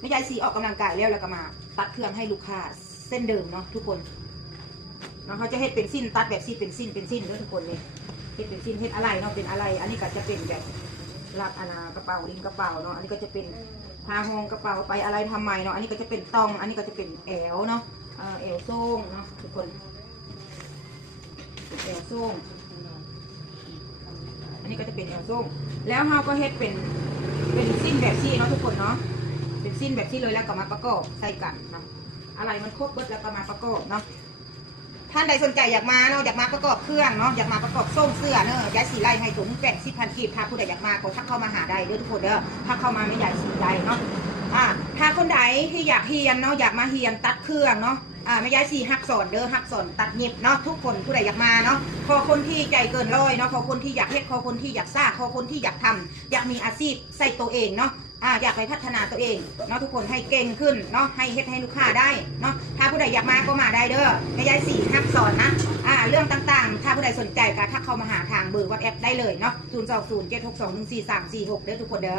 ไม่ยายสีออกกำลังกายแล้วก็มาตัดเครื่องให้ลูกค้าเส้นเดิมเนาะทุกคนเนาะเขาจะเฮ็ดเป็นสิ้นตัดแบบสิ้นเป็นสิ้นเด้อทุกคนเลยเฮ็ดเป็นสิ้นเฮ็ดอะไรเนาะเป็นอะไรอันนี้ก็จะเป็นแบบรัดกระเป๋าลิงกระเป๋าเนาะอันนี้ก็จะเป็นพาหงกระเป๋าไปอะไรทำไมเนาะอันนี้ก็จะเป็นตองอันนี้ก็จะเป็นแอวเนาะแอวโซ่งเนาะทุกคนแอวโซ่งอันนี้ก็จะเป็นแอวโซ่งแล้วเราก็เฮ็ดเป็นสิ้นแบบซี่เนาะทุกคนเนาะเป็นสิ้นแบบซี่เลยแล้วก็มาประกอบใส่กันเนาะอะไรมันครบเบิดแล้วก็มาประกอบเนาะท่านใดสนใจอยากมาเนาะอยากมาประกอบเครื่องเนาะอยากมาประกอบส้มเสื้อเนาะย้ายสีไล่ให้ถุง80,000 กีบถ้าผู้ใดอยากมาก็ทักเข้ามาหาได้เด้อทุกคนเด้อทักเข้ามาไม่ย้ายสีไล่เนาะถ้าคนใดที่อยากเฮียนเนาะอยากมาเฮียนตัดเครื่องเนาะไม่ย้ายสีหักสอนเด้อหักสอนตัดเย็บเนาะทุกคนผู้ใดอยากมาเนาะขอคนที่ใจเกินร้อยเนาะขอคนที่อยากเฮ็ดขอคนที่อยากสร้างขอคนที่อยากทำอยากมีอาชีพใส่ตัวเองเนาะอยากไปพัฒนาตัวเองเนาะทุกคนให้เก่งขึ้นเนาะให้เฮ็ดให้ลูกค้าได้เนาะถ้าผู้ใดอยากมาก็มาได้เด้อไม่ย้ายสีหักสอนนะเรื่องต่างๆถ้าผู้ใดสนใจก็ทักเข้ามาหาทางเบอร์WhatsAppได้เลยเนาะ02076214346เด้อทุกคนเด้อ